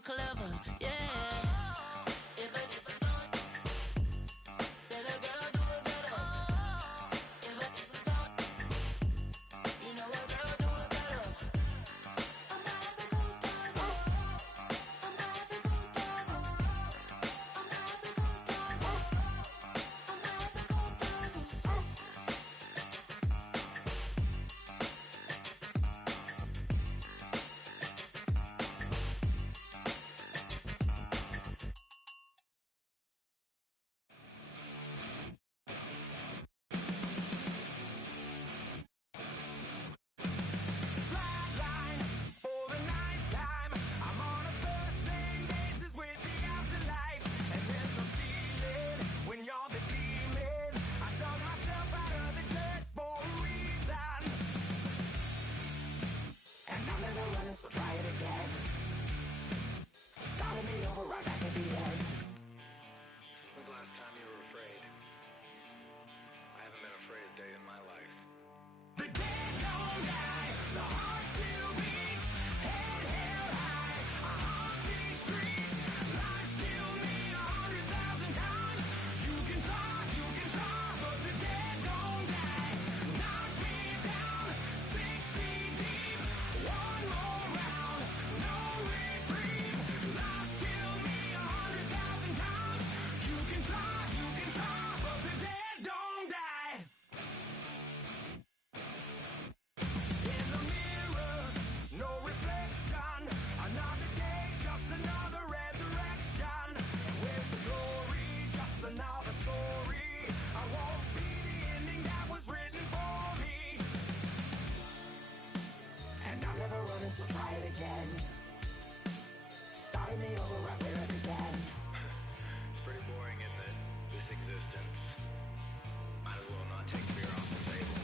more clever, yeah. If a better girl do it better. If a you know a girl do it better. I'm not the good dog. I'm not the good dog. I'm not the good dog. I'm not the good dog. Flatline for the ninth time. I'm on a first name basis with the afterlife, and there's no ceiling when you're the demon. I dug myself out of the dirt for a reason, and I'm never running, so try it again. Starting me over right back at the end. When's the last time you were afraid? I haven't been afraid a day in my life. The dead don't die, the heart still beats, head held high, I haunt these streets, lies kill me 100,000 times. You can try, but the dead don't die. Knock me down, 6 feet deep, one more round, no reprieve. Lies kill me 100,000 times. You can try, but the dead don't die. In the mirror, no reflection. Another day, just another resurrection. And where's the glory? Just another story. I won't be the ending that was written for me. And I'm never running, so try it again. Starting me over right where it began. It's pretty boring, isn't it? This existence. Might as well not take fear off the table.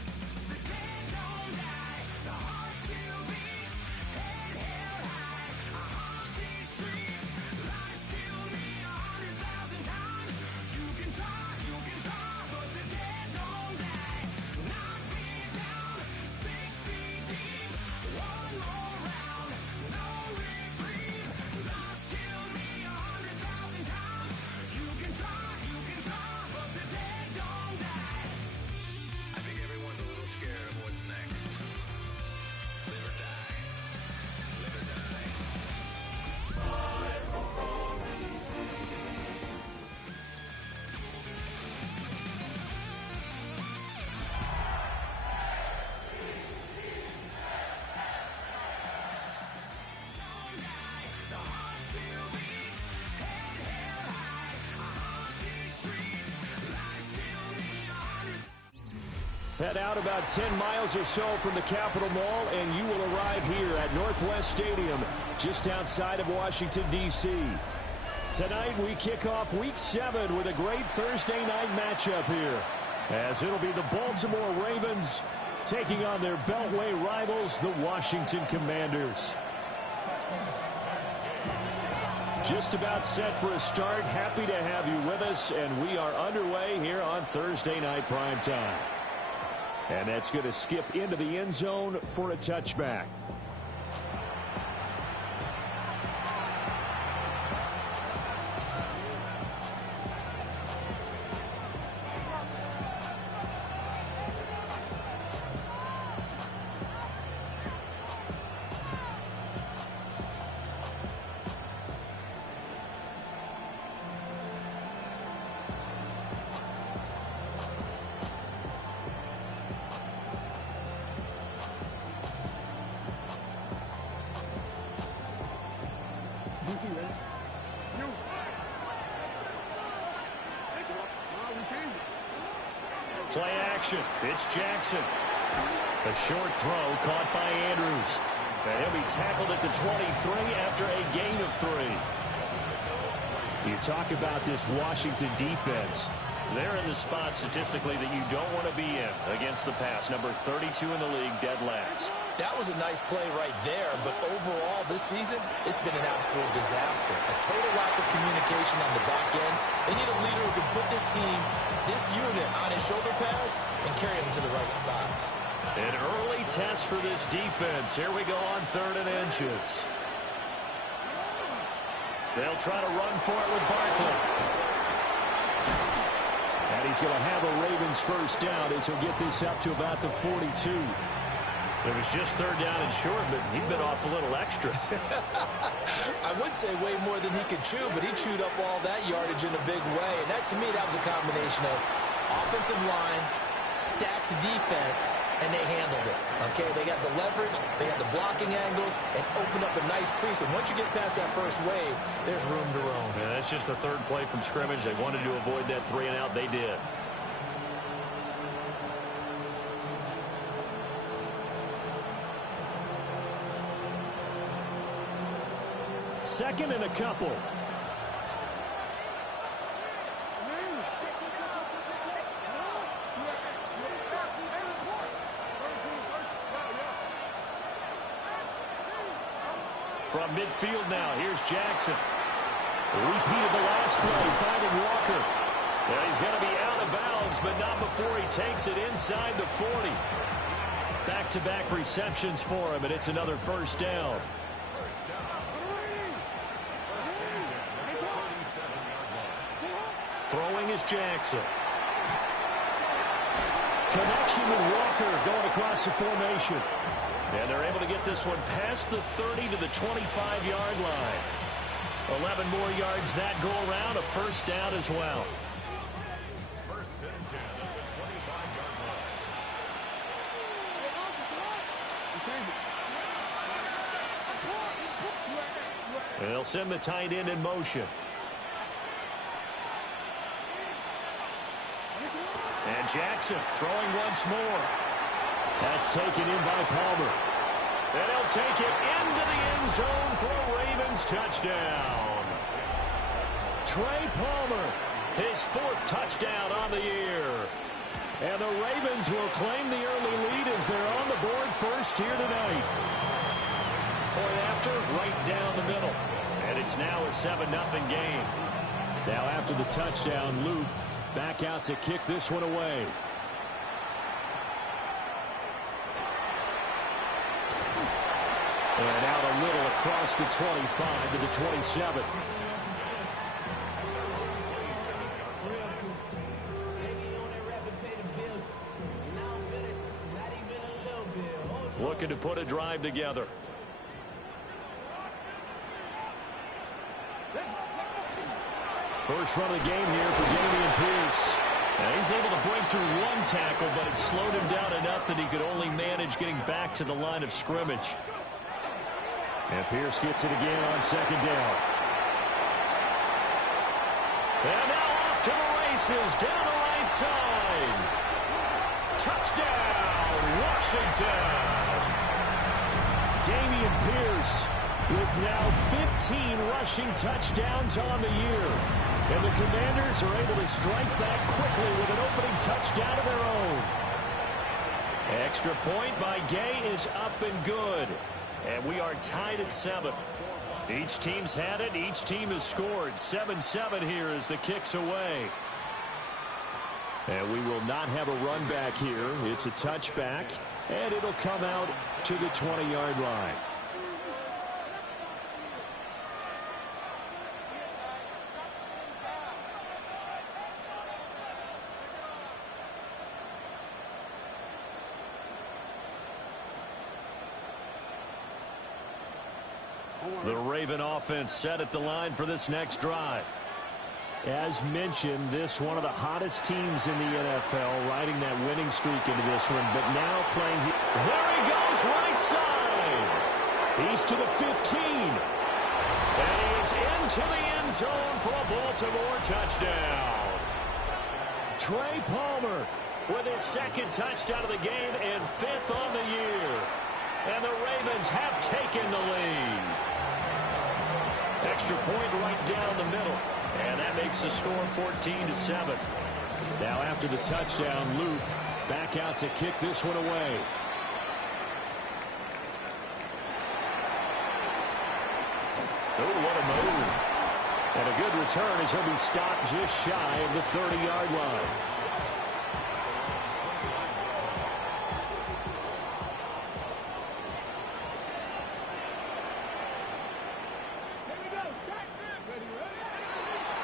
The dead don't die, the heart still beats, head held high, I haunt these streets, lies kill me 100,000 times. You can try, but the dead don't die. Knock me down, 6 feet deep, one more round, no reprieve. Lies kill me 100,000 times. You can try, but the dead don't die. I think everyone's a little scared of what's next. Live or die. Live or die. Don't die, the heart still beats, head held high, I haunt these streets, lies kill me 100. Head out about 10 miles or so from the Capitol Mall, and you will arrive here at Northwest Stadium, just outside of Washington, D.C. Tonight, we kick off Week 7 with a great Thursday night matchup here, as it'll be the Baltimore Ravens taking on their Beltway rivals, the Washington Commanders. Just about set for a start. Happy to have you with us, and we are underway here on Thursday Night Primetime. And that's going to skip into the end zone for a touchback. Play action. It's Jackson. A short throw caught by Andrews. And he'll be tackled at the 23 after a gain of 3. You talk about this Washington defense. They're in the spot statistically that you don't want to be in against the pass. Number 32 in the league, dead last. That was a nice play right there, but overall this season, it's been an absolute disaster. A total lack of communication on the back end. They need a leader who can put this team, this unit, on his shoulder pads and carry them to the right spots. An early test for this defense. Here we go on 3rd and inches. They'll try to run for it with Barkley. And he's going to have a Ravens first down as he'll get this up to about the 42. It was just third down and short, but he bit off a little extra. I would say way more than he could chew, but he chewed up all that yardage in a big way. And that, to me, that was a combination of offensive line, stacked defense, and they handled it. Okay, they got the leverage, they got the blocking angles, and opened up a nice crease. And once you get past that first wave, there's room to roam. Yeah, that's just the third play from scrimmage. They wanted to avoid that 3-and-out. They did. Second and a couple. From midfield now, here's Jackson. Repeat of the last play, finding Walker. Well, he's going to be out of bounds, but not before he takes it inside the 40. Back-to-back receptions for him, and it's another first down. Throwing is Jackson. Connection with Walker going across the formation. And they're able to get this one past the 30 to the 25-yard line. 11 more yards that go around, a first down as well. First and 10 at the 25-yard line. They'll send the tight end in motion. And Jackson throwing once more. That's taken in by Palmer. And he'll take it into the end zone for a Ravens touchdown. Trey Palmer, his fourth touchdown on the year. And the Ravens will claim the early lead as they're on the board first here tonight. Point after, right down the middle. And it's now a 7-0 game. Now after the touchdown, Luke back out to kick this one away. And out a little across the 25 to the 27. Looking to put a drive together. First run of the game here for Dameon Pierce. And he's able to break through one tackle, but it slowed him down enough that he could only manage getting back to the line of scrimmage. And Pierce gets it again on second down. And now off to the races down the right side. Touchdown, Washington. Dameon Pierce with now 15 rushing touchdowns on the year. And the Commanders are able to strike back quickly with an opening touchdown of their own. Extra point by Gay is up and good. And we are tied at 7. Each team's had it. Each team has scored. 7-7 here as the kick's away. And we will not have a run back here. It's a touchback. And it'll come out to the 20-yard line. The Raven offense set at the line for this next drive. As mentioned, this one of the hottest teams in the NFL, riding that winning streak into this one, but now playing here. There he goes, right side. He's to the 15. And he is into the end zone for a Baltimore touchdown. Trey Palmer with his second touchdown of the game and 5th on the year. And the Ravens have taken the lead. Extra point right down the middle. And that makes the score 14-7. Now after the touchdown, Luke back out to kick this one away. Oh, what a move. And a good return as he'll be stopped just shy of the 30-yard line.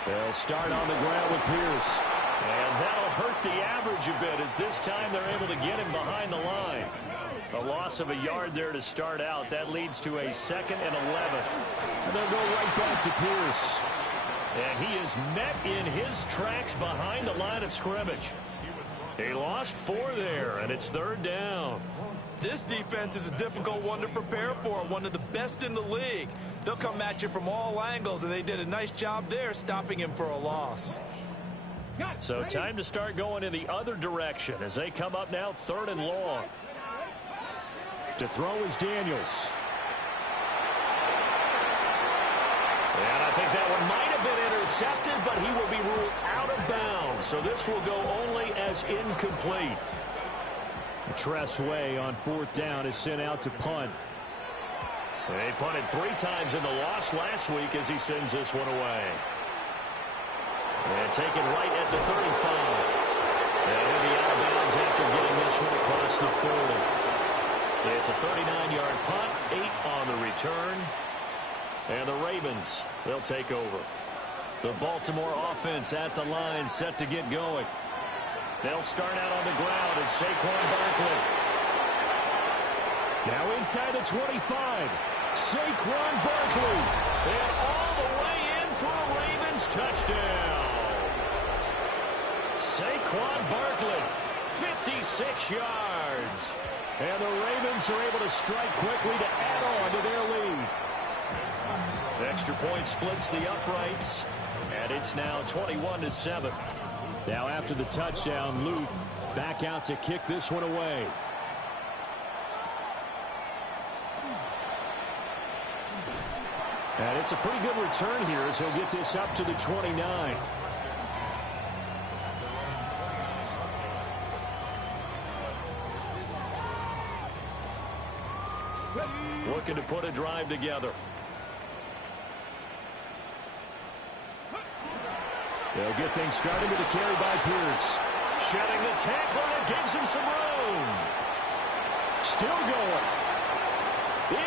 They'll start on the ground with Pierce. And that'll hurt the average a bit as this time they're able to get him behind the line. A loss of a yard there to start out. That leads to a 2nd and 11. And they'll go right back to Pierce. And he is met in his tracks behind the line of scrimmage. He lost 4 there, and it's 3rd down. This defense is a difficult one to prepare for, one of the best in the league. They'll come at you from all angles, and they did a nice job there stopping him for a loss. So time to start going in the other direction as they come up now 3rd and long. To throw is Daniels. And I think that one might have been intercepted, but he will be ruled out of bounds. So this will go only as incomplete. Tress Way on 4th down is sent out to punt. They punted 3 times in the loss last week as he sends this one away. And taken right at the 35. And he'll be out of bounds after getting this one across the 40. It's a 39-yard punt, 8 on the return. And the Ravens, they'll take over. The Baltimore offense at the line set to get going. They'll start out on the ground, and Saquon Barkley. Now inside the 25. Saquon Barkley. And all the way in for a Ravens touchdown. Saquon Barkley, 56 yards. And the Ravens are able to strike quickly to add on to their lead. Extra point splits the uprights, and it's now 21-7. Now after the touchdown, Luke back out to kick this one away. And it's a pretty good return here as he'll get this up to the 29. Looking to put a drive together. They'll get things started with a carry by Pierce. Shedding the tackler, and gives him some room. Still going.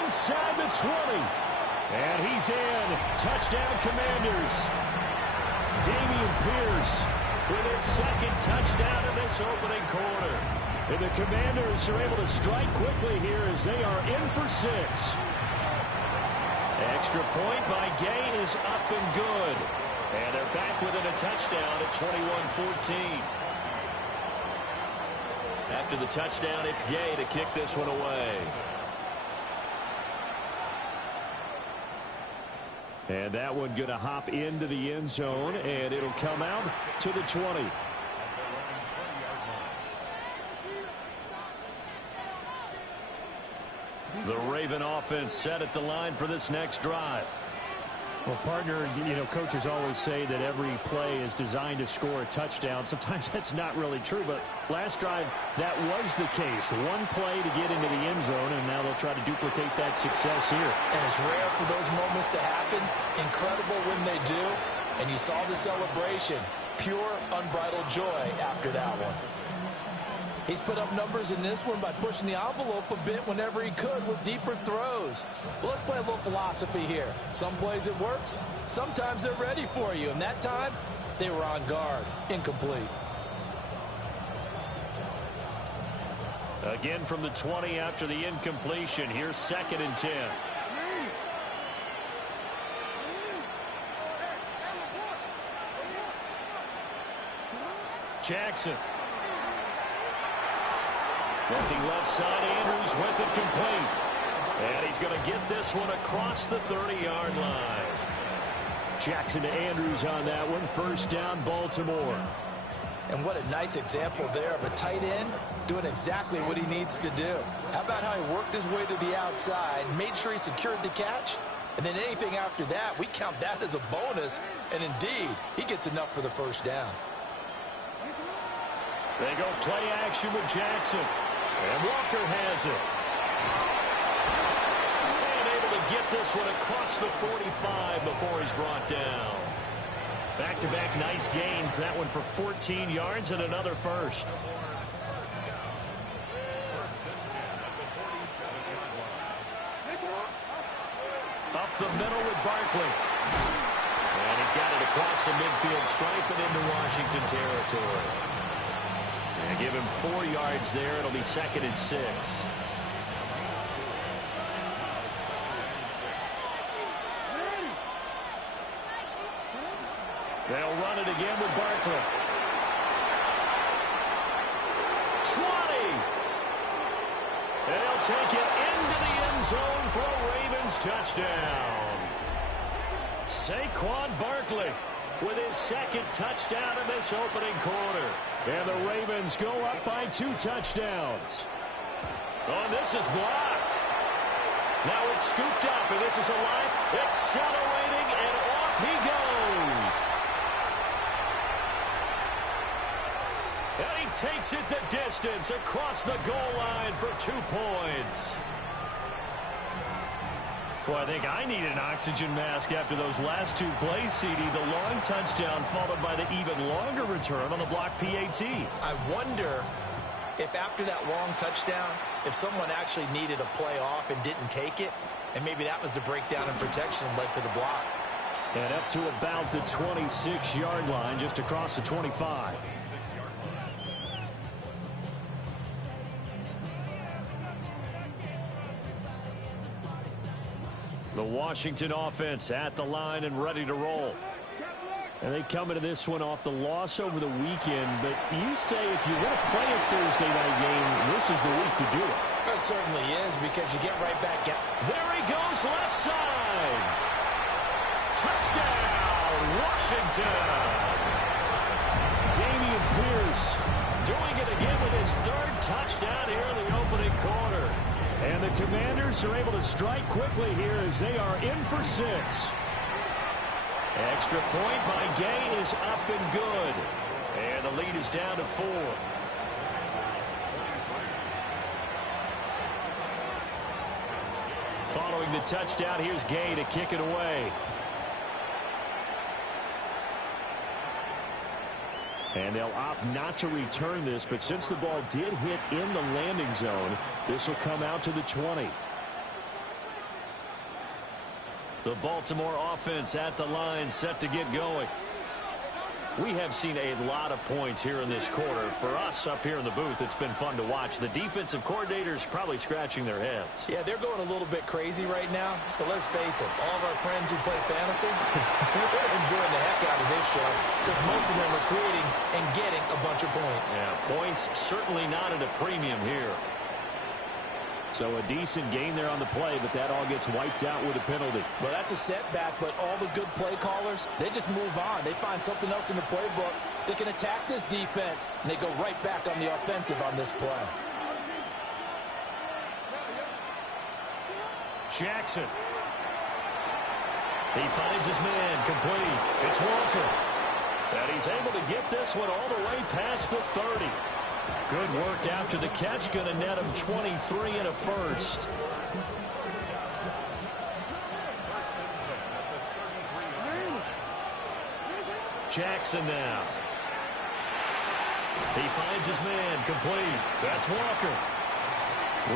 Inside the 20. And he's in. Touchdown, Commanders. Dameon Pierce with his 2nd touchdown in this opening quarter. And the Commanders are able to strike quickly here as they are in for 6. Extra point by Gay is up and good. And they're back within a touchdown at 21-14. After the touchdown, it's Gay to kick this one away. And that one going to hop into the end zone, and it'll come out to the 20. The Raven offense set at the line for this next drive. Well, partner, coaches always say that every play is designed to score a touchdown. Sometimes that's not really true, but last drive, that was the case. One play to get into the end zone, and now they'll try to duplicate that success here. And it's rare for those moments to happen. Incredible when they do. And you saw the celebration. Pure, unbridled joy after that one. He's put up numbers in this one by pushing the envelope a bit whenever he could with deeper throws. Well, let's play a little philosophy here. Some plays it works. Sometimes they're ready for you. And that time, they were on guard. Incomplete. Again from the 20 after the incompletion. Here's 2nd and 10. Jackson. Looking left side, Andrews with it complete. And he's going to get this one across the 30-yard line. Jackson to Andrews on that one. 1st down, Baltimore. And what a nice example there of a tight end doing exactly what he needs to do. How about how he worked his way to the outside, made sure he secured the catch, and then anything after that, we count that as a bonus. And indeed, he gets enough for the 1st down. They go play action with Jackson. And Walker has it. And able to get this one across the 45 before he's brought down. Back-to-back nice gains. That one for 14 yards and another 1st. Up the middle with Barkley. And he's got it across the midfield stripe and into Washington territory. And give him 4 yards there. It'll be 2nd and 6. They'll run it again with Barkley. 20. And they'll take it into the end zone for a Ravens touchdown. Saquon Barkley with his 2nd touchdown in this opening quarter. And the Ravens go up by 2 touchdowns. Oh, and this is blocked. Now it's scooped up, and this is a line accelerating, and off he goes. And he takes it the distance across the goal line for 2 points. Well, I think I need an oxygen mask after those last 2 plays, CD. The long touchdown followed by the even longer return on the block PAT. I wonder if after that long touchdown, if someone actually needed a play off and didn't take it, and maybe that was the breakdown in protection led to the block. And up to about the 26-yard line, just across the 25. The Washington offense at the line and ready to roll. And they come into this one off the loss over the weekend. But you say if you want to play a Thursday night game, this is the week to do it. It certainly is, because you get right back out. There he goes, left side. Touchdown, Washington. Dameon Pierce doing it again with his 3rd touchdown here in the opening quarter. And the Commanders are able to strike quickly here as they are in for 6. Extra point by Gay is up and good. And the lead is down to 4. Following the touchdown, here's Gay to kick it away. And they'll opt not to return this, but since the ball did hit in the landing zone, this will come out to the 20. The Baltimore offense at the line, set to get going. We have seen a lot of points here in this quarter. For us up here in the booth, it's been fun to watch. The defensive coordinators probably scratching their heads. Yeah, they're going a little bit crazy right now. But let's face it, all of our friends who play fantasy, they're enjoying the heck out of this show because most of them are creating and getting a bunch of points. Yeah, points certainly not at a premium here. So a decent gain there on the play, but that all gets wiped out with a penalty. Well, that's a setback, but all the good play callers, they just move on. They find something else in the playbook. They can attack this defense, and they go right back on the offensive on this play. Jackson. He finds his man, complete. It's Walker. And he's able to get this one all the way past the 30. Good work after the catch. Going to net him 23 and a first. Jackson now. He finds his man, complete. That's Walker.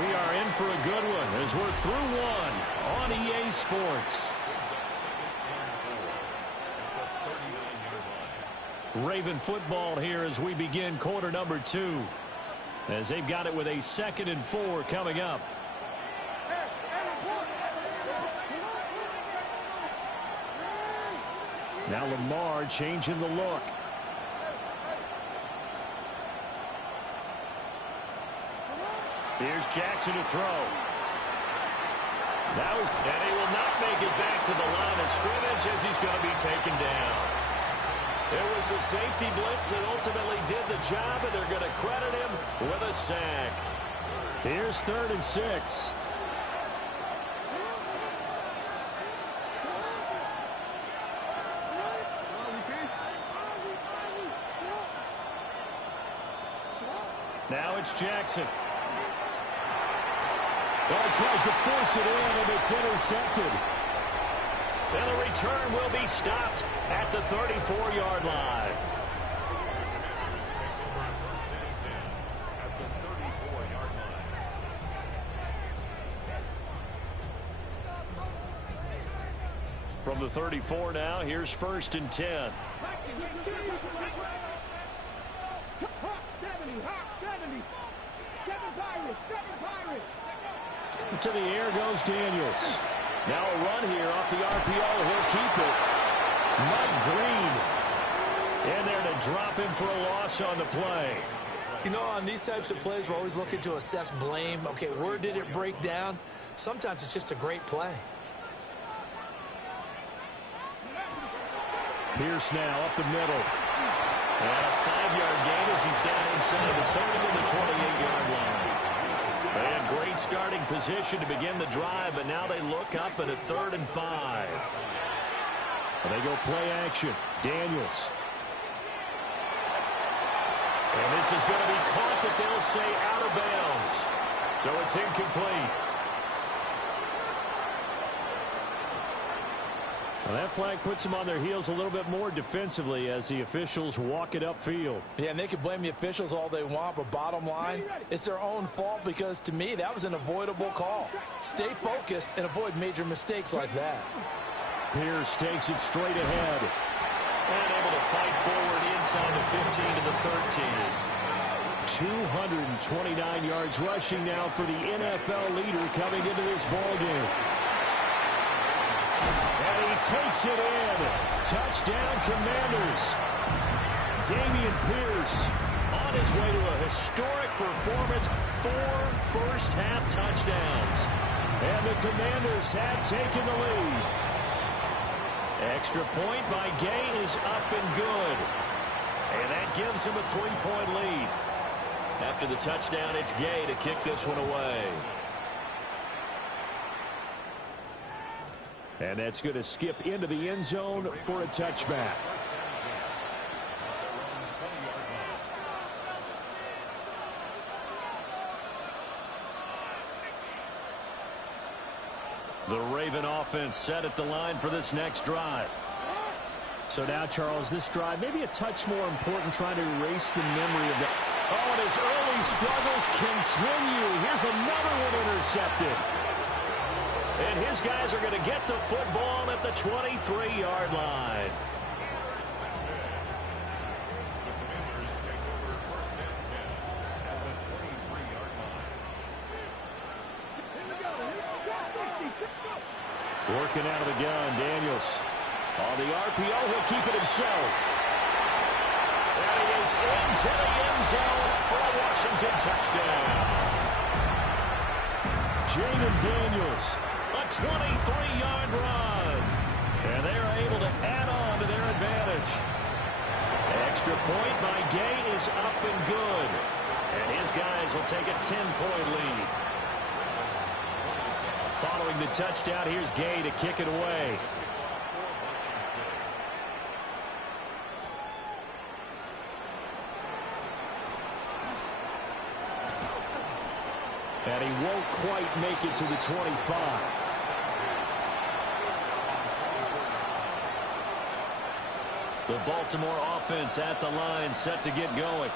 We are in for a good one as we're through one on EA Sports. Raven football here as we begin quarter number 2. As they've got it with a 2nd and 4 coming up. Now Lamar changing the look. Here's Jackson to throw. And he will not make it back to the line of scrimmage as he's going to be taken down. It was the safety blitz that ultimately did the job, and they're going to credit him with a sack. Here's 3rd and 6. Now it's Jackson. Well, he tries to force it in, and it's intercepted. And the return will be stopped at the 34-yard line. From the 34 now, here's 1st and 10. To the air goes Daniels. Now a run here off the RPO. He'll keep it. Mike Green in there to drop him for a loss on the play. You know, on these types of plays, we're always looking to assess blame. Okay, where did it break down? Sometimes it's just a great play. Pierce now up the middle. And a 5-yard gain as he's down inside the 30 to the 28-yard line. They had great starting position to begin the drive, but now they look up at a 3rd and 5. They go play action. Daniels. And this is going to be caught, but they'll say out of bounds. So it's incomplete. Well, that flag puts them on their heels a little bit more defensively as the officials walk it upfield. Yeah, and they can blame the officials all they want, but bottom line, it's their own fault because, to me, that was an avoidable call. Stay focused and avoid major mistakes like that. Pierce takes it straight ahead. And able to fight forward inside the 15 to the 13. 229 yards rushing now for the NFL leader coming into this ballgame. And he takes it in. Touchdown, Commanders. Dameon Pierce On his way to a historic performance, 4 first-half touchdowns. And the Commanders have taken the lead. Extra point by Gay is up and good. And that gives him a 3-point lead. After the touchdown, it's Gay to kick this one away. And that's going to skip into the end zone for a touchback. The Raven offense set at the line for this next drive. So now, Charles, this drive maybe a touch more important, trying to erase the memory of the... Oh, and his early struggles continue. Here's another one intercepted. And his guys are going to get the football at the 23-yard line. Working out of the gun, Daniels. On the RPO, he'll keep it himself. And he is into the end zone for a Washington touchdown. Jaden Daniels. A 23-yard run. And they're able to add on to their advantage. Extra point by Gay is up and good. And his guys will take a 10-point lead. Following the touchdown, here's Gay to kick it away. And he won't quite make it to the 25. The Baltimore offense at the line, set to get going.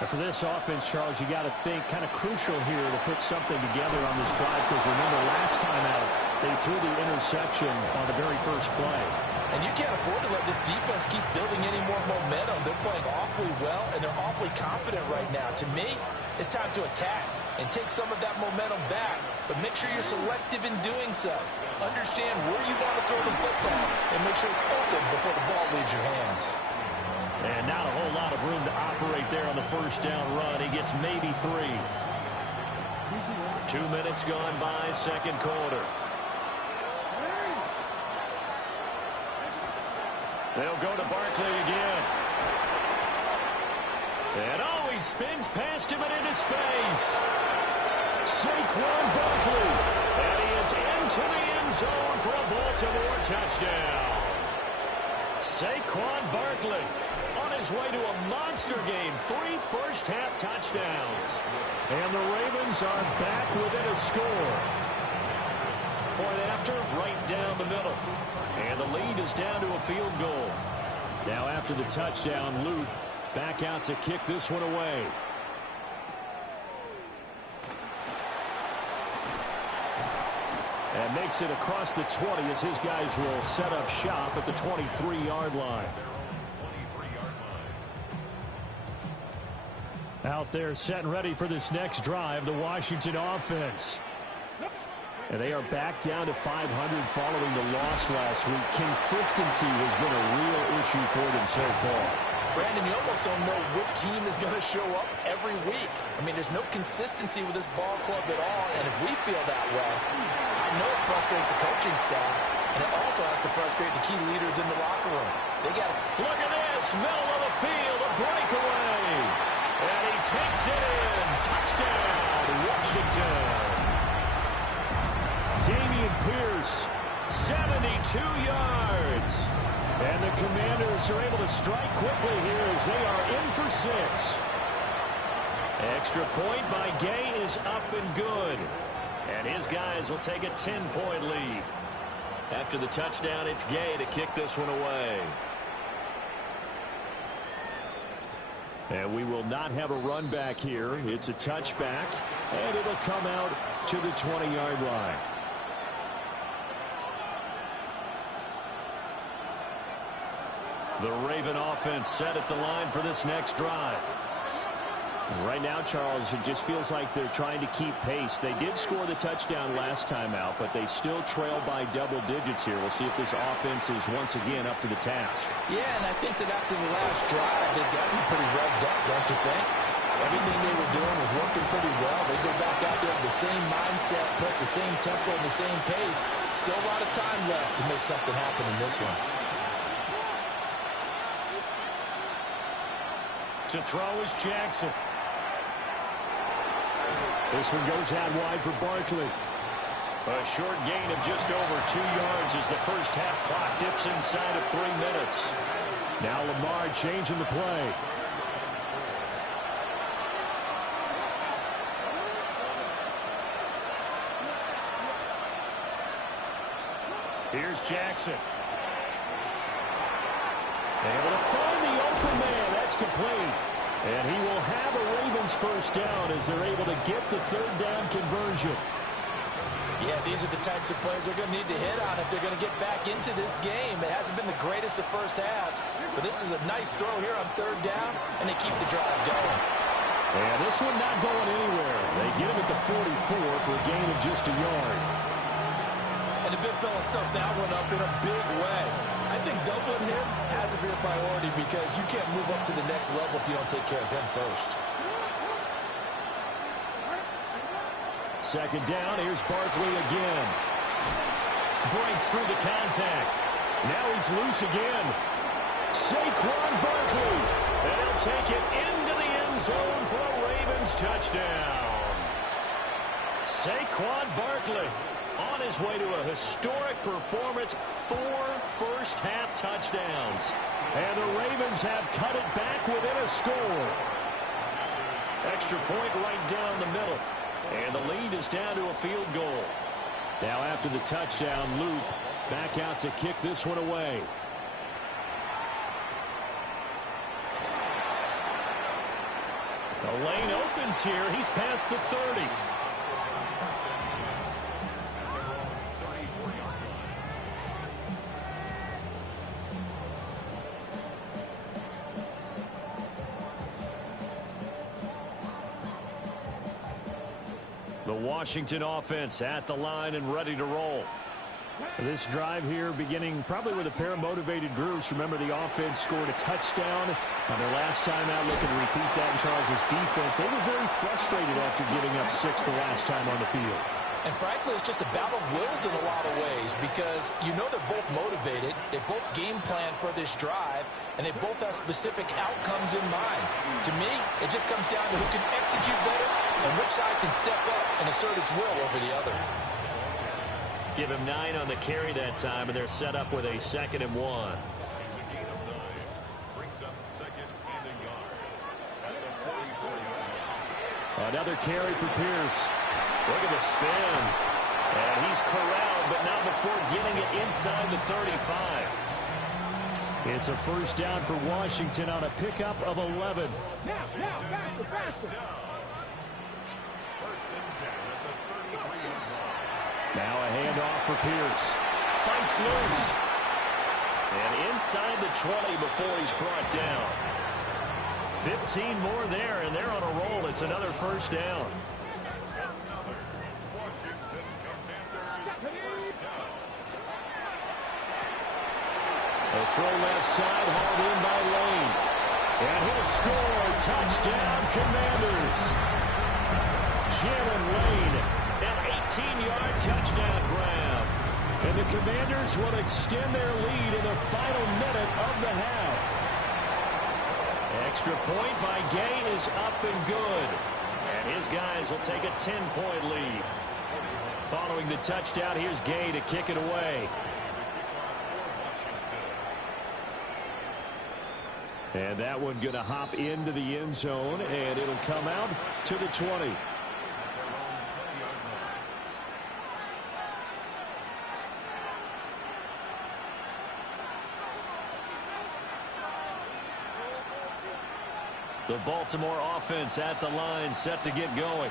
And for this offense, Charles, you got to think kind of crucial here to put something together on this drive, because remember last time out they threw the interception on the very first play. And you can't afford to let this defense keep building any more momentum. They're playing awfully well, and they're awfully confident right now. To me, it's time to attack and take some of that momentum back. But make sure you're selective in doing so. Understand where you want to throw the football and make sure it's open before the ball leaves your hands. And not a whole lot of room to operate there on the first down run. He gets maybe 3. 2 minutes gone by, second quarter. They'll go to Barkley again. And oh, he spins past him and into space. Saquon Barkley. And he is into the end zone for a Baltimore touchdown. Saquon Barkley on his way to a monster game. 3 first-half touchdowns. And the Ravens are back within a score. Point after, right down the middle. And the lead is down to a field goal. Now after the touchdown, Luke back out to kick this one away. And makes it across the 20 as his guys will set up shop at the 23-yard line. Out there set and ready for this next drive, the Washington offense. And they are back down to 500 following the loss last week. Consistency has been a real issue for them so far. Brandon, you almost don't know what team is going to show up every week. I mean, there's no consistency with this ball club at all, and if we feel that way, I know it frustrates the coaching staff, and it also has to frustrate the key leaders in the locker room. They got to look at this, middle of the field, a breakaway, and he takes it in. Touchdown, Washington. Dameon Pierce, 72 yards. And the Commanders are able to strike quickly here as they are in for 6. Extra point by Gay is up and good. And his guys will take a 10-point lead. After the touchdown, it's Gay to kick this one away. And we will not have a run back here. It's a touchback, and it'll come out to the 20-yard line. The Raven offense set at the line for this next drive. And right now, Charles, it just feels like they're trying to keep pace. They did score the touchdown last time out, but they still trail by double digits here. We'll see if this offense is once again up to the task. Yeah, and I think that after the last drive, they've gotten pretty revved up, don't you think? Everything they were doing was working pretty well. They go back out there with the same mindset, put the same tempo and the same pace. Still a lot of time left to make something happen in this one. To throw is Jackson. This one goes out wide for Barkley. A short gain of just over 2 yards as the first half clock dips inside of 3 minutes. Now Lamar changing the play. Here's Jackson. Able to find the open man. That's complete. And he will have a Ravens first down as they're able to get the third down conversion. Yeah, these are the types of plays they're going to need to hit on if they're going to get back into this game. It hasn't been the greatest of first halves, but this is a nice throw here on third down, and they keep the drive going. And this one not going anywhere. They get him at the 44 for a gain of just a yard. And the big fella stuffed that one up in a big way. I think doubling him has to be a priority because you can't move up to the next level if you don't take care of him first. Second down, here's Barkley again. Breaks through the contact. Now he's loose again. Saquon Barkley. And he'll take it into the end zone for a Ravens touchdown. Saquon Barkley on his way to a historic performance, 4 first-half touchdowns. And the Ravens have cut it back within a score. Extra point right down the middle. And the lead is down to a field goal. Now after the touchdown, Luke back out to kick this one away. The lane opens here. He's past the 30. The Washington offense at the line and ready to roll. This drive here beginning probably with a pair of motivated groups. Remember, the offense scored a touchdown on their last time out. Looking to repeat that in Charles' defense. They were very frustrated after giving up 6 the last time on the field. And frankly, it's just a battle of wills in a lot of ways because you know they're both motivated. They both game plan for this drive, and they both have specific outcomes in mind. To me, it just comes down to who can execute better and which side can step up and assert its will over the other. Give him 9 on the carry that time, and they're set up with a 2nd and 1. It's a gain of 9. Brings up 2nd and a yard. At the 44-yard line. Another carry for Pierce. Look at the spin. And he's corralled, but not before getting it inside the 35. It's a first down for Washington on a pickup of 11. Now, faster, faster. First and 10 at the 33-yard line. Now a handoff for Pierce. Fights loose. And inside the 20 before he's brought down. 15 more there, and they're on a roll. It's another first down. A throw left side, hauled in by Lane. And he'll score. Touchdown, Commanders. Jalen Lane, an 18-yard touchdown grab. And the Commanders will extend their lead in the final minute of the half. Extra point by Gay is up and good. And his guys will take a 10-point lead. Following the touchdown, here's Gay to kick it away. And that one going to hop into the end zone, and it'll come out to the 20. The Baltimore offense at the line, set to get going.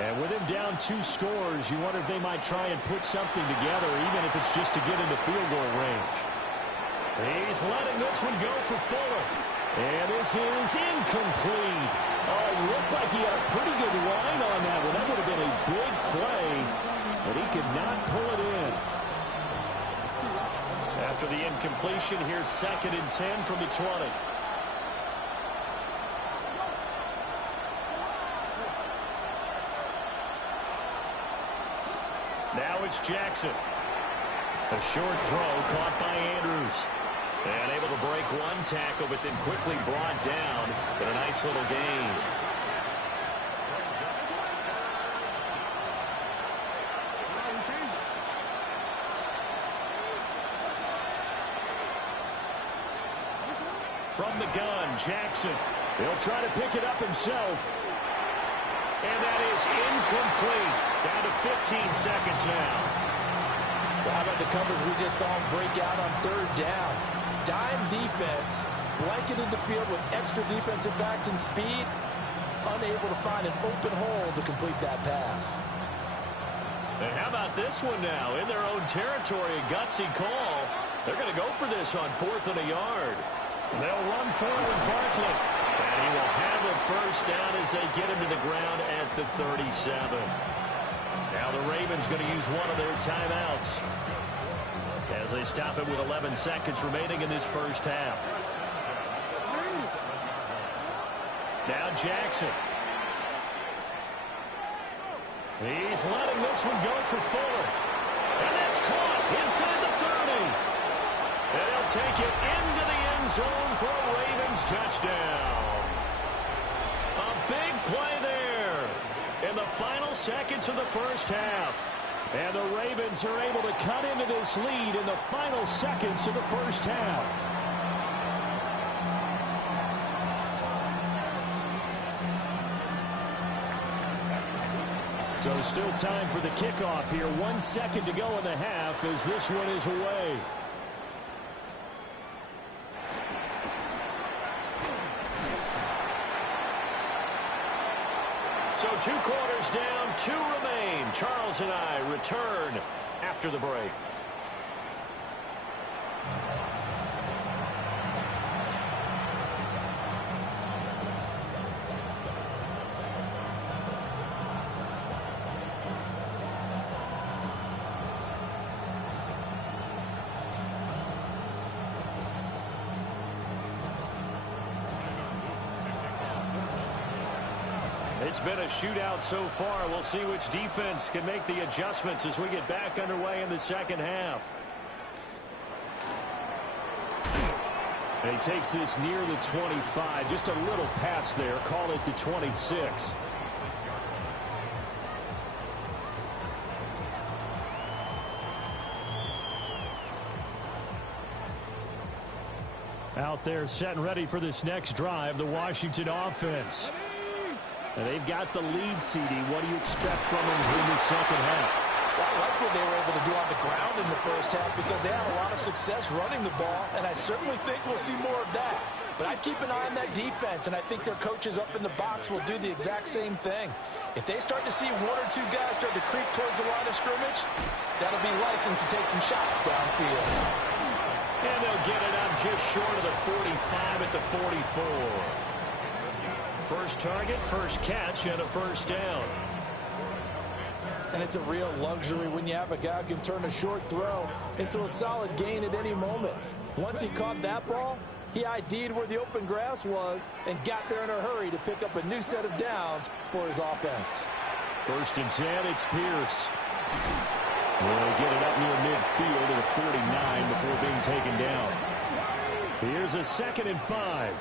And with him down 2 scores, you wonder if they might try and put something together, even if it's just to get into field goal range. He's letting this one go for Fuller. And this is incomplete. Oh, looked like he had a pretty good line on that one. That would have been a big play, but he could not pull it in. After the incompletion, here's 2nd and 10 from the 20. Now it's Jackson. A short throw caught by Andrews. And able to break one tackle, but then quickly brought down. But a nice little gain. From the gun, Jackson. He'll try to pick it up himself. And that is incomplete. Down to 15 seconds now. Well, how about the coverage we just saw him break out on 3rd down? Dime defense, blanketed the field with extra defensive backs and speed, unable to find an open hole to complete that pass. And how about this one now? In their own territory, a gutsy call. They're going to go for this on 4th and a yard. They'll run forward Barkley. And he will have a first down as they get him to the ground at the 37. Now the Ravens going to use one of their timeouts as they stop it with 11 seconds remaining in this first half. Now Jackson. He's letting this one go for Fuller. And that's caught inside the 30. And he'll take it into the end zone for a Ravens touchdown. A big play there in the final seconds of the first half. And the Ravens are able to cut into this lead in the final seconds of the first half. So still time for the kickoff here. 1 second to go in the half as this one is away. So 2 quarters down, 2 remain. Charles and I return after the break. It's been a shootout so far. We'll see which defense can make the adjustments as we get back underway in the second half. And he takes this near the 25. Just a little pass there. Call it the 26. Out there set and ready for this next drive, the Washington offense. And they've got the lead, CD. What do you expect from them in the second half? Well, I like what they were able to do on the ground in the first half because they had a lot of success running the ball, and I certainly think we'll see more of that. But I'd keep an eye on that defense, and I think their coaches up in the box will do the exact same thing. If they start to see one or two guys start to creep towards the line of scrimmage, that'll be license to take some shots downfield. And they'll get it up just short of the 45 at the 44. First target, first catch, and a first down. And it's a real luxury when you have a guy who can turn a short throw into a solid gain at any moment. Once he caught that ball, he ID'd where the open grass was and got there in a hurry to pick up a new set of downs for his offense. First and 10, it's Pierce. Will get it up near midfield to the 49 before being taken down. Here's a 2nd and 5.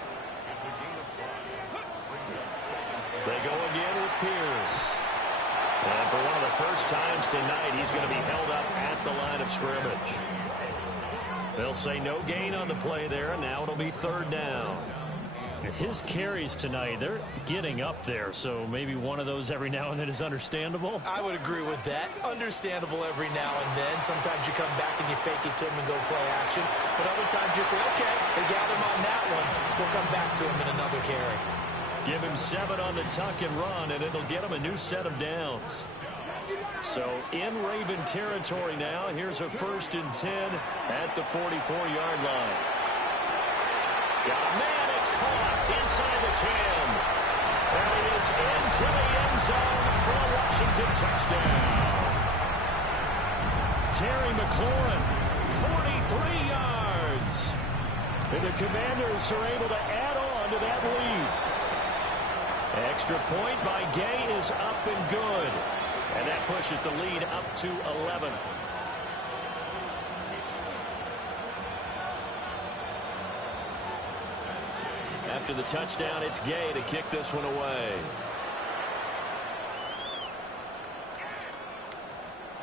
They go again with Pierce. And for one of the first times tonight, he's going to be held up at the line of scrimmage. They'll say no gain on the play there, and now it'll be 3rd down. His carries tonight, they're getting up there, so maybe one of those every now and then is understandable. I would agree with that. Understandable every now and then. Sometimes you come back and you fake it to him and go play action. But other times you say, okay, they got him on that one. We'll come back to him in another carry. Give him 7 on the tuck and run, and it'll get him a new set of downs. So in Raven territory now, here's a 1st and 10 at the 44-yard line. Got a man, it's caught inside the 10. And it is into the end zone for a Washington touchdown. Terry McLaurin, 43 yards. And the Commanders are able to add on to that lead. Extra point by Gay is up and good. And that pushes the lead up to 11. After the touchdown, it's Gay to kick this one away.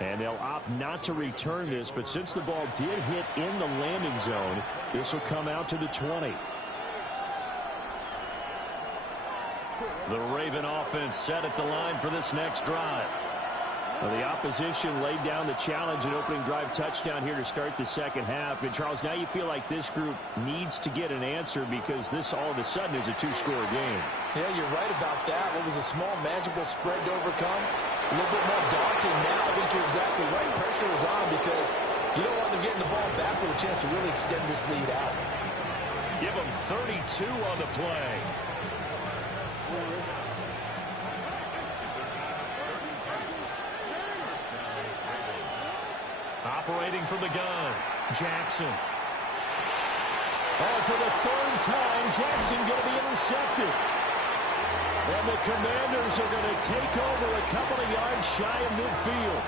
And they'll opt not to return this, but since the ball did hit in the landing zone, this will come out to the 20. The Raven offense set at the line for this next drive. Well, the opposition laid down the challenge and opening drive touchdown here to start the second half. And, Charles, now you feel like this group needs to get an answer because this all of a sudden is a 2-score game. Yeah, you're right about that. What was a small, manageable spread to overcome? A little bit more daunting now. I think you're exactly right. Pressure is on because you don't want them getting the ball back with a chance to really extend this lead out. Give them 32 on the play. Operating from the gun, Jackson. And for the 3rd time, Jackson going to be intercepted. And the Commanders are going to take over a couple of yards shy of midfield.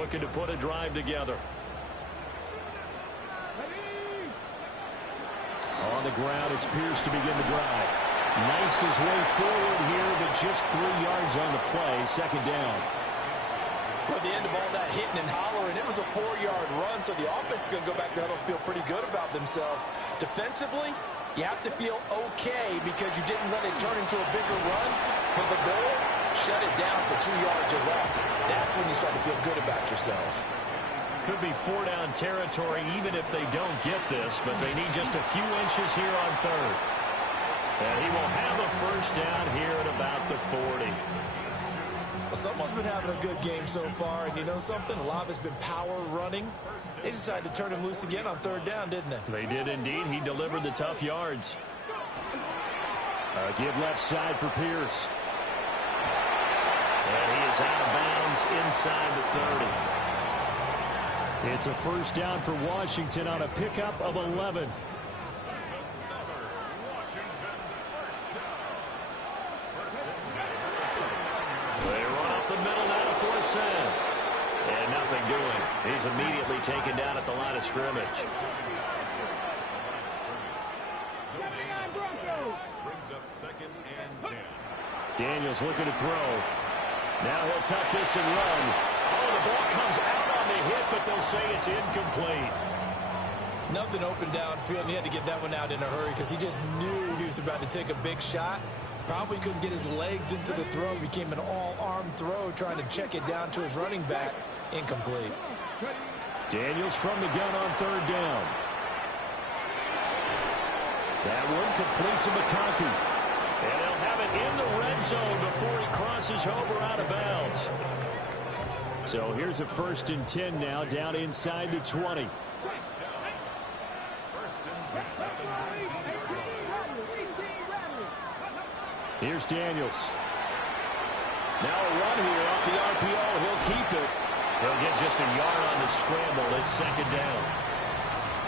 Looking to put a drive together. On the ground, it's Pierce to begin the drive. Knifes his way forward here, but just 3 yards on the play. 2nd down. Well, the end of all that hitting and hollering, it was a 4-yard run, so the offense is going to go back to huddle and feel pretty good about themselves. Defensively, you have to feel okay because you didn't let it turn into a bigger run, but the goal, shut it down for 2 yards or less. That's when you start to feel good about yourselves. Could be 4-down territory even if they don't get this, but they need just a few inches here on 3rd. And he will have a first down here at about the 40. Well, someone's been having a good game so far, and you know something? A lot of it's been power running. They decided to turn him loose again on 3rd down, didn't they? They did indeed. He delivered the tough yards. Give left side for Pierce. And he is out of bounds inside the 30. It's a first down for Washington on a pickup of 11. They run up the middle now to force in. And nothing doing. He's immediately taken down at the line of scrimmage. Brings up 2nd and 10. Daniels looking to throw. Now he'll tuck this and run. Oh, the ball comes out on the hit, but they'll say it's incomplete. Nothing open downfield, and he had to get that one out in a hurry because he just knew he was about to take a big shot. Probably couldn't get his legs into the throw. Became an all-arm throw, trying to check it down to his running back. Incomplete. Daniels from the gun on third down. That one complete to McConkey. And they'll have it in the red zone before he crosses over out of bounds. So here's a 1st and 10 now, down inside the 20. Here's Daniels. Now a run here off the RPO. He'll keep it. He'll get just a yard on the scramble. It's 2nd down.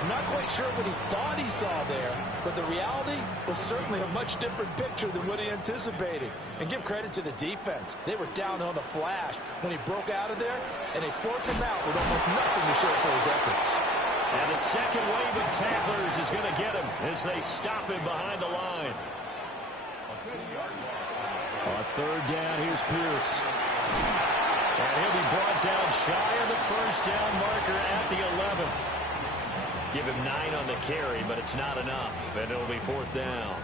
I'm not quite sure what he thought he saw there, but the reality was certainly a much different picture than what he anticipated. And give credit to the defense. They were down on the flash when he broke out of there, and they forced him out with almost nothing to show for his efforts. And the second wave of tacklers is going to get him as they stop him behind the line. On 3rd down, here's Pierce. And he'll be brought down shy of the 1st down marker at the 11. Give him 9 on the carry, but it's not enough, and it'll be 4th down.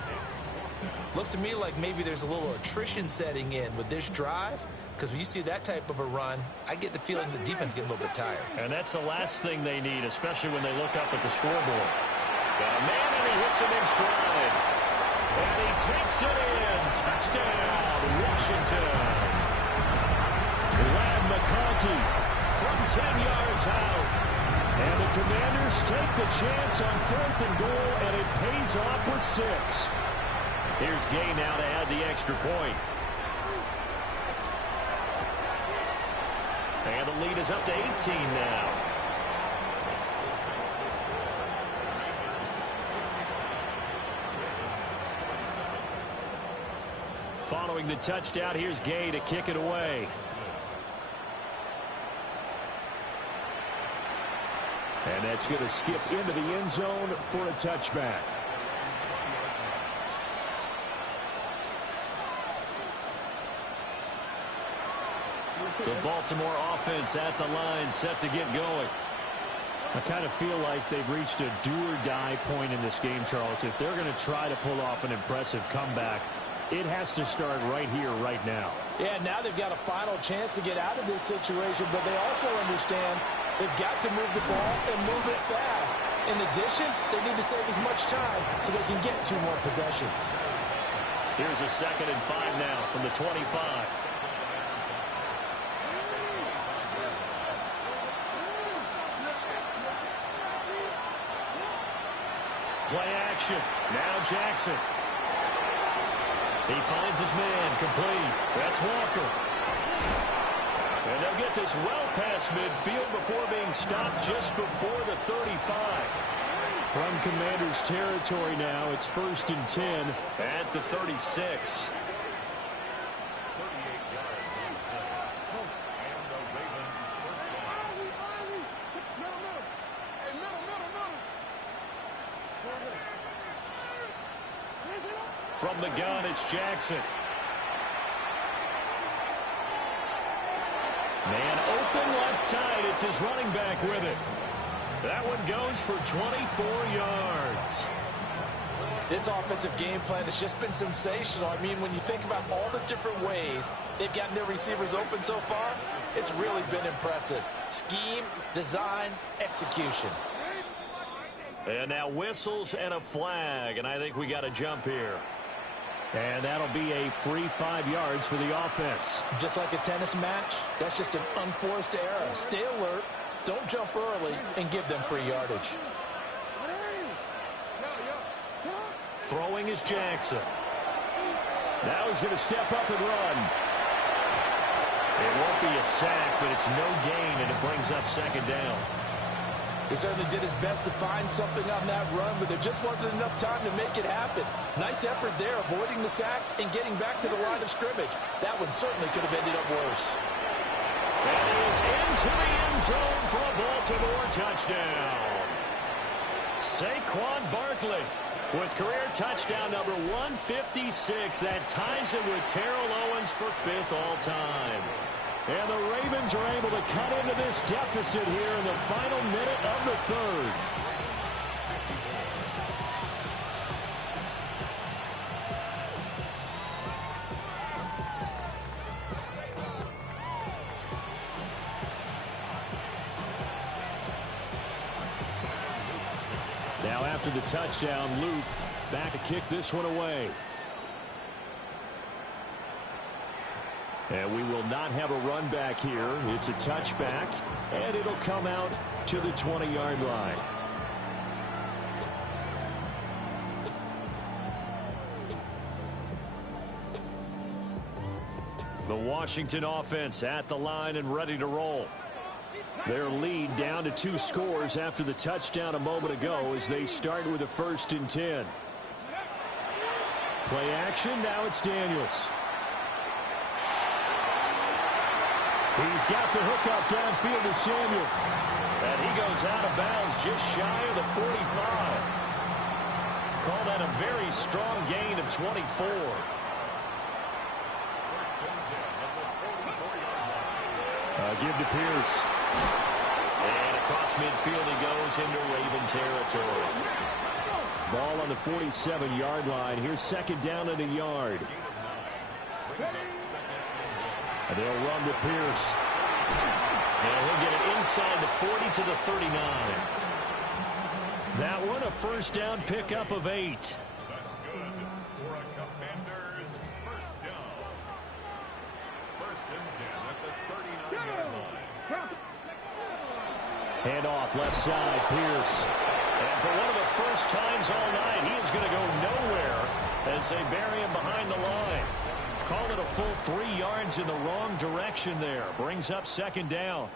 Looks to me like maybe there's a little attrition setting in with this drive, because when you see that type of a run, I get the feeling the defense getting a little bit tired. And that's the last thing they need, especially when they look up at the scoreboard. Got a man, and he hits him in stride. And he takes it in. Touchdown, Washington. Lad McConkey from 10 yards out. And the Commanders take the chance on 4th and goal, and it pays off with 6. Here's Gay now to add the extra point. And the lead is up to 18 now. Following the touchdown, here's Gay to kick it away. And that's going to skip into the end zone for a touchback. The Baltimore offense at the line, set to get going. I kind of feel like they've reached a do-or-die point in this game, Charles. If they're going to try to pull off an impressive comeback, it has to start right here, right now. Yeah, now they've got a final chance to get out of this situation, but they also understand they've got to move the ball and move it fast. In addition, they need to save as much time so they can get 2 more possessions. Here's a 2nd and 5 now from the 25. Play action. Now Jackson. He finds his man, complete. That's Walker. And they'll get this well past midfield before being stopped just before the 35. From Commanders territory now, it's 1st and 10. At the 36. From the gun, it's Jackson. Man open left side. It's his running back with it. That one goes for 24 yards. This offensive game plan has just been sensational. I mean, when you think about all the different ways they've gotten their receivers open so far, it's really been impressive. Scheme, design, execution. And now whistles and a flag, and I think we got a jump here. And that'll be a free 5 yards for the offense. Just like a tennis match, that's just an unforced error. Stay alert, don't jump early, and give them free yardage. Throwing is Jackson. Now he's going to step up and run. It won't be a sack, but it's no gain, and it brings up 2nd down. He certainly did his best to find something on that run, but there just wasn't enough time to make it happen. Nice effort there, avoiding the sack and getting back to the line of scrimmage. That one certainly could have ended up worse. And he is into the end zone for a Baltimore touchdown. Saquon Barkley with career touchdown number 156. That ties him with Terrell Owens for 5th all-time. And the Ravens are able to cut into this deficit here in the final minute of the 3rd. the touchdown loop. Back to kick this one away. And we will not have a run back here. It's a touchback, and it'll come out to the 20-yard line. The Washington offense at the line and ready to roll. Their lead down to 2 scores after the touchdown a moment ago as they start with a 1st and 10. Play action, now it's Daniels. He's got the hook up downfield to Samuel. And he goes out of bounds just shy of the 45. Call that a very strong gain of 24. Give to Pierce. And across midfield he goes into Raven territory. Ball on the 47-yard line. Here's 2nd down and a yard. And they'll run with Pierce. And he'll get it inside the 40 to the 39. That one a 1st down pickup of 8. That's good for a Commander's 1st down. 1st and 10 at the 39-yard line. Hand off left side, Pierce. And for one of the first times all night, he is going to go nowhere as they bury him behind the line. Call it a full 3 yards in the wrong direction there. Brings up 2nd down.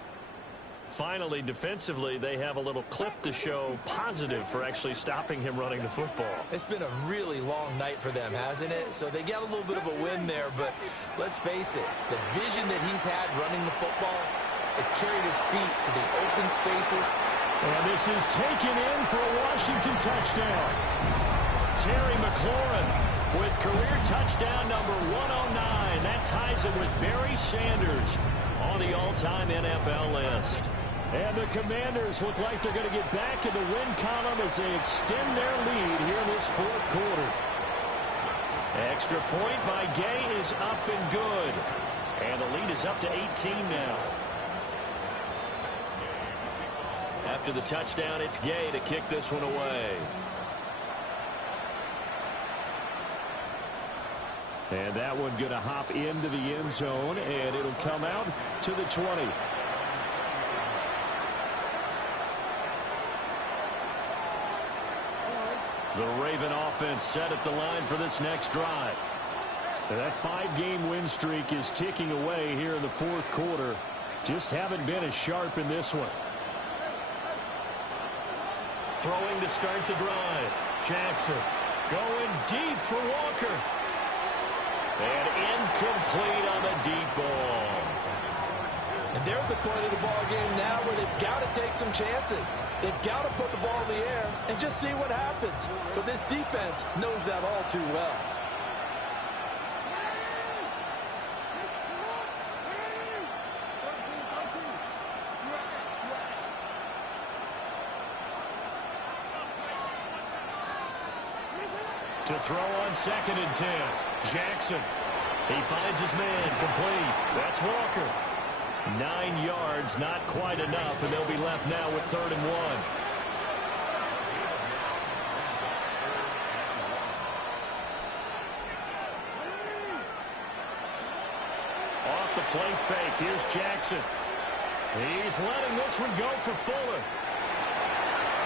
Finally, defensively, they have a little clip to show positive for actually stopping him running the football. It's been a really long night for them, hasn't it? So they got a little bit of a win there, but let's face it, the vision that he's had running the football has carried his feet to the open spaces. And this is taken in for a Washington touchdown. Terry McLaurin with career touchdown number 109. That ties him with Barry Sanders on the all-time NFL list. And the Commanders look like they're going to get back in the win column as they extend their lead here in this 4th quarter. Extra point by Gay is up and good. And the lead is up to 18 now. After the touchdown, it's Gay to kick this one away. And that one going to hop into the end zone, and it'll come out to the 20. The Raven offense set at the line for this next drive. And that 5-game win streak is ticking away here in the 4th quarter. Just haven't been as sharp in this one. Throwing to start the drive. Jackson going deep for Walker. And incomplete on the deep ball. And they're at the point of the ball game now where they've got to take some chances. They've got to put the ball in the air and just see what happens. But this defense knows that all too well. To throw on 2nd and 10. Jackson. He finds his man complete. That's Walker. 9 yards, not quite enough, and they'll be left now with 3rd and 1. Off the play fake. Here's Jackson. He's letting this one go for Fuller.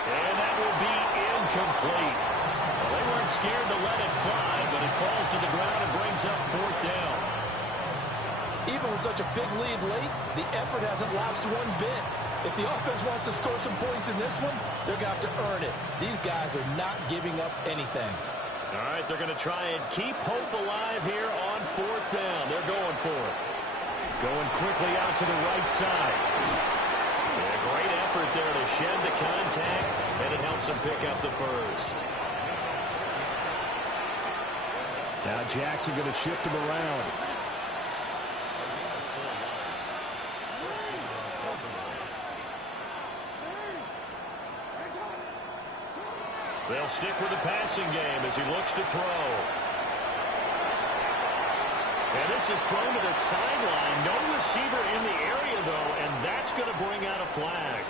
And that will be incomplete. Well, they weren't scared to let it fly, but it falls to the ground and brings up 4th down. Even with such a big lead late, the effort hasn't lapsed one bit. If the offense wants to score some points in this one, they're going to have to earn it. These guys are not giving up anything. All right, they're going to try and keep hope alive here on 4th down. They're going for it. Going quickly out to the right side. Yeah, great effort there to shed the contact, and it helps them pick up the first. Now Jackson going to shift him around. They'll stick with the passing game as he looks to throw. And this is thrown to the sideline. No receiver in the area, though, and that's going to bring out a flag.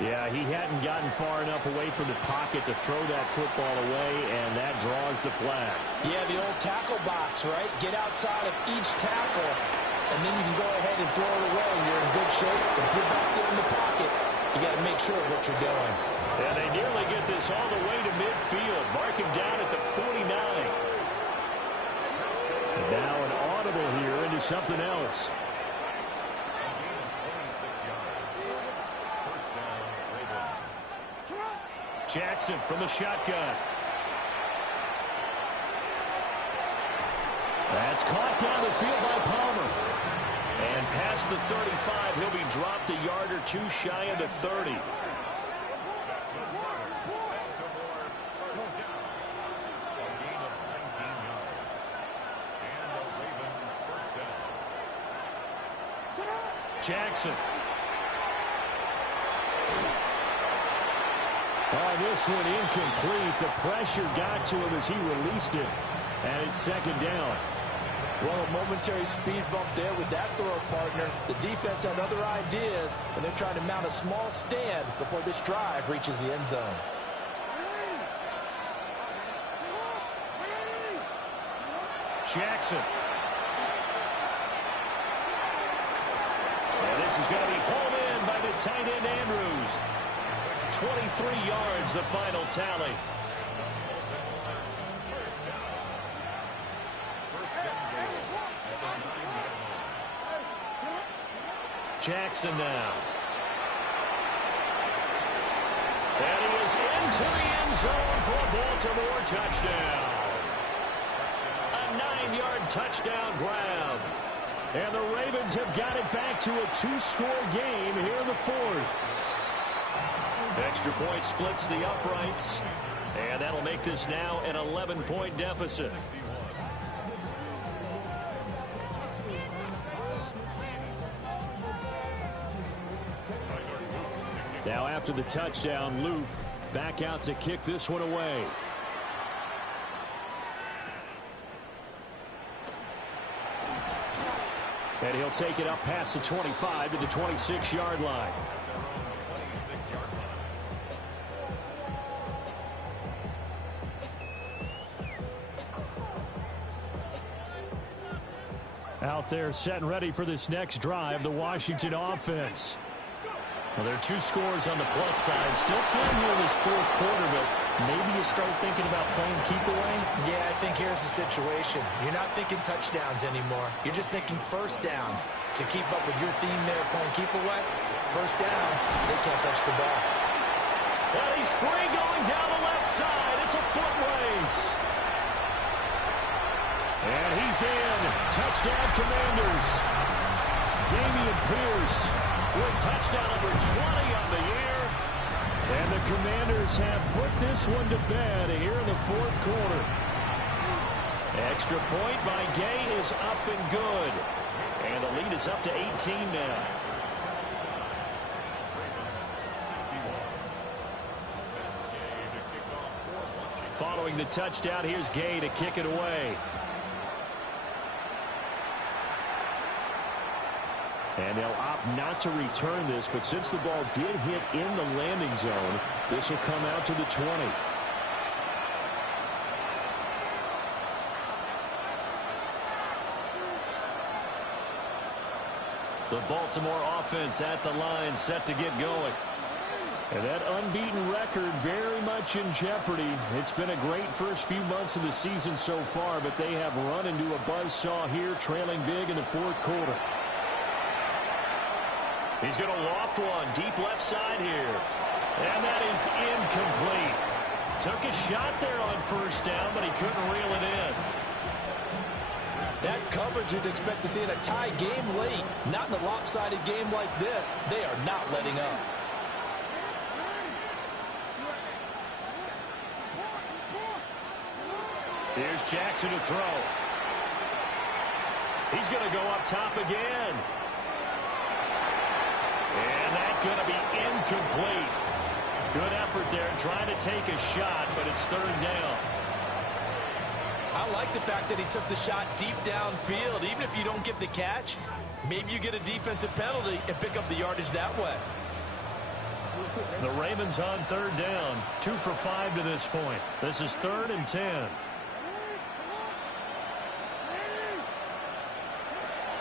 Yeah, he hadn't gotten far enough away from the pocket to throw that football away, and that draws the flag. Yeah, the old tackle box, right? Get outside of each tackle, and then you can go ahead and throw it away. You're in good shape. If you're back there in the pocket, you got to make sure of what you're doing. And they nearly get this all the way to midfield. Mark him down at the 49. And now an audible here into something else. Jackson from the shotgun. That's caught down the field by Palmer. And past the 35, he'll be dropped a yard or two shy of the 30. Jackson. Oh, this one incomplete. The pressure got to him as he released it. And it's second down. Well, a momentary speed bump there with that throw, partner. The defense had other ideas, and they're trying to mount a small stand before this drive reaches the end zone. Jackson. And this is going to be hauled in by the tight end Andrews. 23 yards, the final tally. Jackson now. And he is into the end zone for a Baltimore touchdown. A 9-yard touchdown grab. And the Ravens have got it back to a 2-score game here in the fourth. Extra point splits the uprights. And that'll make this now an 11-point deficit. Now after the touchdown, Loop back out to kick this one away. And he'll take it up past the 25 to the 26-yard line. Out there set and ready for this next drive, the Washington offense. Well, there are 2 scores on the plus side. Still time here in this fourth quarter, but maybe you start thinking about playing keep away? Yeah, I think here's the situation. You're not thinking touchdowns anymore. You're just thinking first downs. To keep up with your theme there, playing keep away, first downs, they can't touch the ball. And he's free going down the left side. It's a foot race. And he's in. Touchdown, Commanders. Damian Pierce with touchdown number 20 on the year. And the Commanders have put this one to bed here in the fourth quarter. Extra point by Gay is up and good. And the lead is up to 18 now. Following the touchdown, here's Gay to kick it away. And they'll opt not to return this, but since the ball did hit in the landing zone, this will come out to the 20. The Baltimore offense at the line, set to get going. And that unbeaten record very much in jeopardy. It's been a great first few months of the season so far, but they have run into a buzzsaw here, trailing big in the fourth quarter. He's going to loft one deep left side here. And that is incomplete. Took a shot there on first down, but he couldn't reel it in. That's coverage you'd expect to see in a tie game late. Not in a lopsided game like this. They are not letting up. Here's Jackson to throw. He's going to go up top again. And that's going to be incomplete. Good effort there trying to take a shot, but it's third down. I like the fact that he took the shot deep downfield. Even if you don't get the catch, maybe you get a defensive penalty and pick up the yardage that way. The Ravens on third down. 2 for 5 to this point. This is 3rd and 10.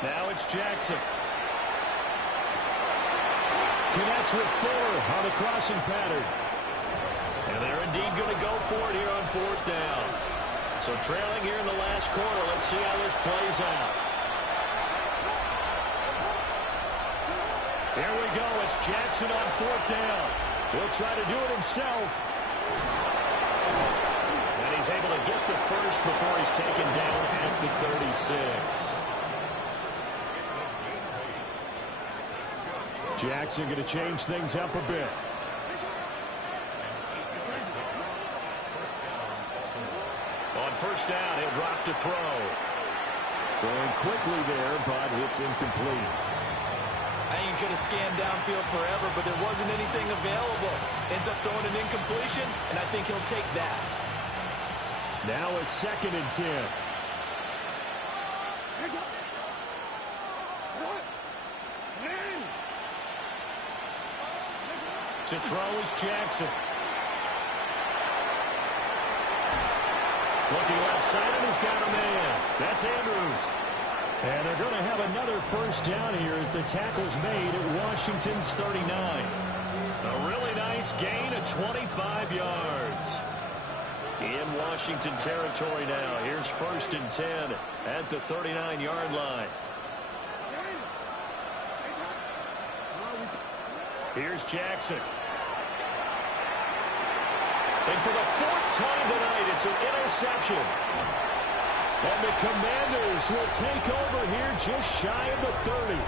Now it's Jackson. Connects with Fuller on the crossing pattern. And they're indeed going to go for it here on 4th down. So trailing here in the last quarter. Let's see how this plays out. Here we go. It's Jackson on 4th down. He'll try to do it himself. And he's able to get the first before he's taken down at the 36. Jackson going to change things up a bit. On 1st down, he'll drop to throw. Throwing quickly there, but it's incomplete. I think he could have scanned downfield forever, but there wasn't anything available. Ends up throwing an incompletion, and I think he'll take that. Now it's 2nd and 10. To throw is Jackson. Looking left side, and he's got a man. That's Andrews. And they're going to have another 1st down here as the tackle's made at Washington's 39. A really nice gain of 25 yards. In Washington territory now. Here's 1st and 10 at the 39-yard line. Here's Jackson. And for the 4th time tonight, it's an interception. And the Commanders will take over here just shy of the 30.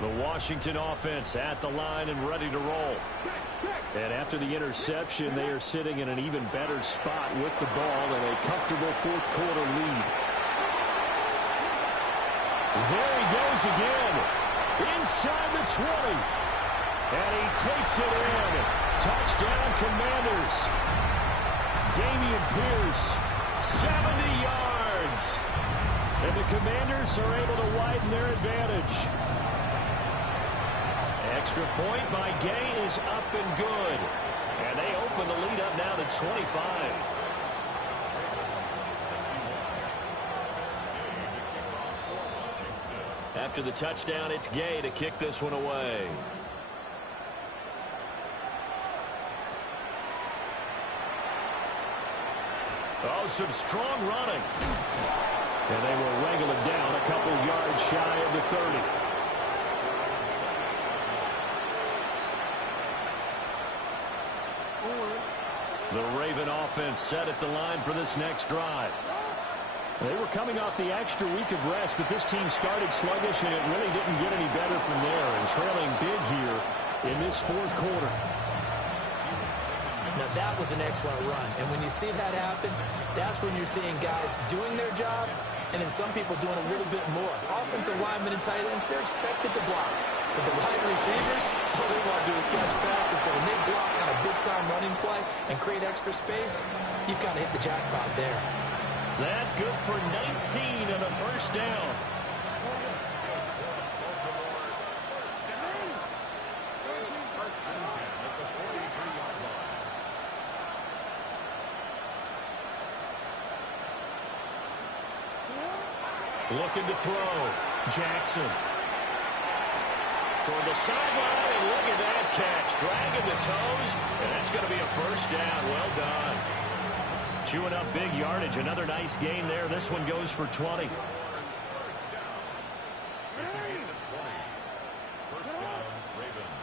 The Washington offense at the line and ready to roll. And after the interception, they are sitting in an even better spot with the ball and a comfortable 4th quarter lead. There he goes again. Inside the 20. And he takes it in. Touchdown, Commanders. Damian Pierce, 70 yards. And the Commanders are able to widen their advantage. Extra point by Gay is up and good. And they open the lead up now to 25. After the touchdown, it's Gay to kick this one away. Oh, some strong running. And they will wrangle it down a couple yards shy of the 30. The Raven offense set at the line for this next drive. They were coming off the extra week of rest, but this team started sluggish, and it really didn't get any better from there, and trailing big here in this 4th quarter. Now, that was an excellent run, and when you see that happen, that's when you're seeing guys doing their job, and then some people doing a little bit more. Offensive linemen and tight ends, they're expected to block. But the wide receivers, all they want to do is catch passes, so when they block on a big-time running play and create extra space, you've got to hit the jackpot there. That good for 19 and a 1st down. Looking to throw. Jackson. Toward the sideline, and look at that catch. Dragging the toes, and that's going to be a 1st down. Well done. Chewing up big yardage. Another nice gain there. This one goes for 20. It's a gain of 20. 1st down, Ravens.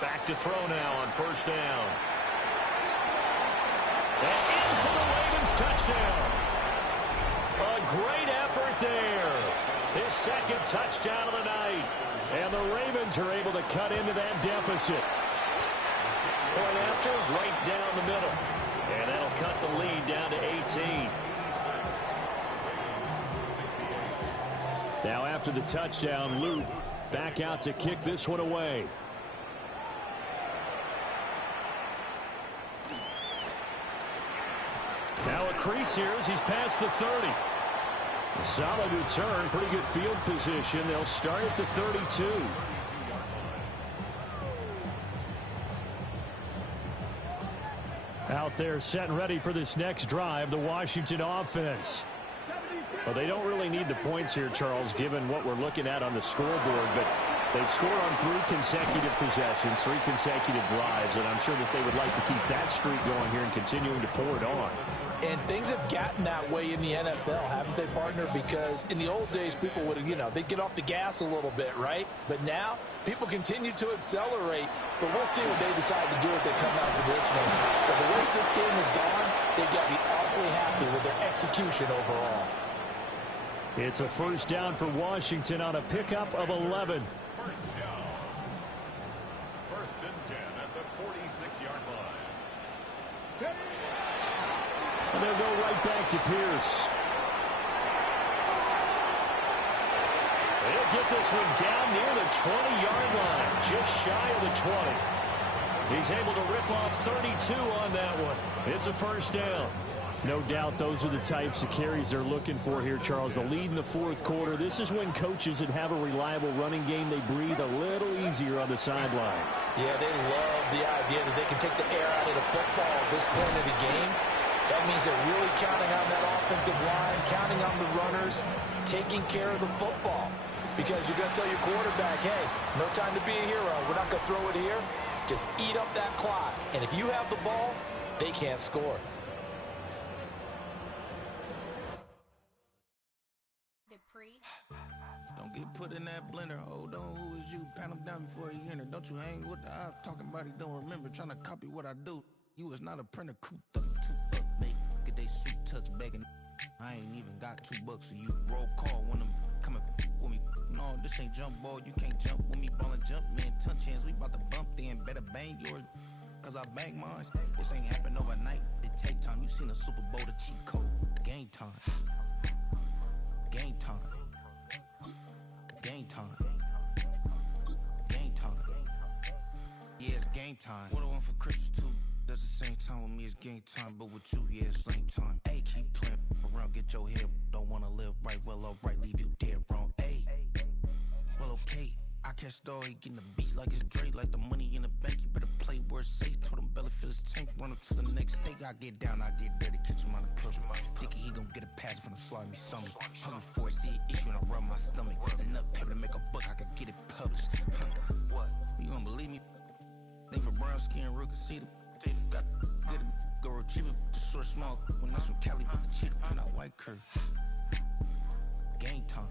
Back to throw now on 1st down. And in for the Ravens touchdown. A great effort there. His 2nd touchdown of the night. And the Ravens are able to cut into that deficit. Point after, right down the middle. And that'll cut the lead down to 18. Now after the touchdown, Luke back out to kick this one away. crease here as he's past the 30. A solid return, pretty good field position. They'll start at the 32. Out there set and ready for this next drive, the Washington offense. Well, they don't really need the points here, Charles, given what we're looking at on the scoreboard, but they've scored on 3 consecutive possessions, 3 consecutive drives, and I'm sure that they would like to keep that streak going here and continuing to pour it on. And things have gotten that way in the NFL, haven't they, partner? Because in the old days, people would have, they'd get off the gas a little bit, right? But now, people continue to accelerate. But we'll see what they decide to do as they come out for this one. But the way this game has gone, they've got to be awfully happy with their execution overall. It's a first down for Washington on a pickup of 11. First down. First and 10 at the 46-yard line. And they'll go right back to Pierce. They'll get this one down near the 20-yard line, just shy of the 20. He's able to rip off 32 on that one. It's a first down. No doubt those are the types of carries they're looking for here, Charles. The lead in the fourth quarter. This is when coaches that have a reliable running game, they breathe a little easier on the sideline. Yeah, they love the idea that they can take the air out of the football at this point of the game. That means they're really counting on that offensive line, counting on the runners, taking care of the football. Because you're going to tell your quarterback, hey, no time to be a hero. We're not going to throw it here. Just eat up that clock. And if you have the ball, they can't score. Don't get put in that blender. Hold on, who is you? Pat him down before he enter. Don't you hang with the ops talking about he don't remember. Trying to copy what I do. You is not a printer. Cooped up, too up, mate. Get they suit tucks begging. I ain't even got $2, so you roll call when I'm coming with me. No, this ain't jump ball. You can't jump with me. Ball and jump, man. Touch hands. We about to bump then. Better bang yours, cause I bang mine. This ain't happen overnight. It take time. You seen a Super Bowl, the cheat code. Game time. Game time. Game time. Game time. Yeah, it's game time. What I want for Christmas too. That's the same time with me, it's game time. But with you, yeah, it's same time. Hey, keep playing around, get your head. Don't wanna live right, well, alright, leave you dead wrong. Hey, well, okay. I catch the dog, he getting the beats like it's Dre. Like the money in the bank, you better play where it's safe. Told him Bella fill his tank, run up to the next state. I get down, I get dirty, catch him on the puppy. Dickie, he gon' get a pass from the slime, me something. Hungry for it, see it issue and I rub my stomach. Enough paper to make a book, I could get it published. What? You don't believe me? Think for brown skin, real can see the got get it, go retrieve it, the short small. When that's from Cali, but the cheetah, put out white curve. Game time.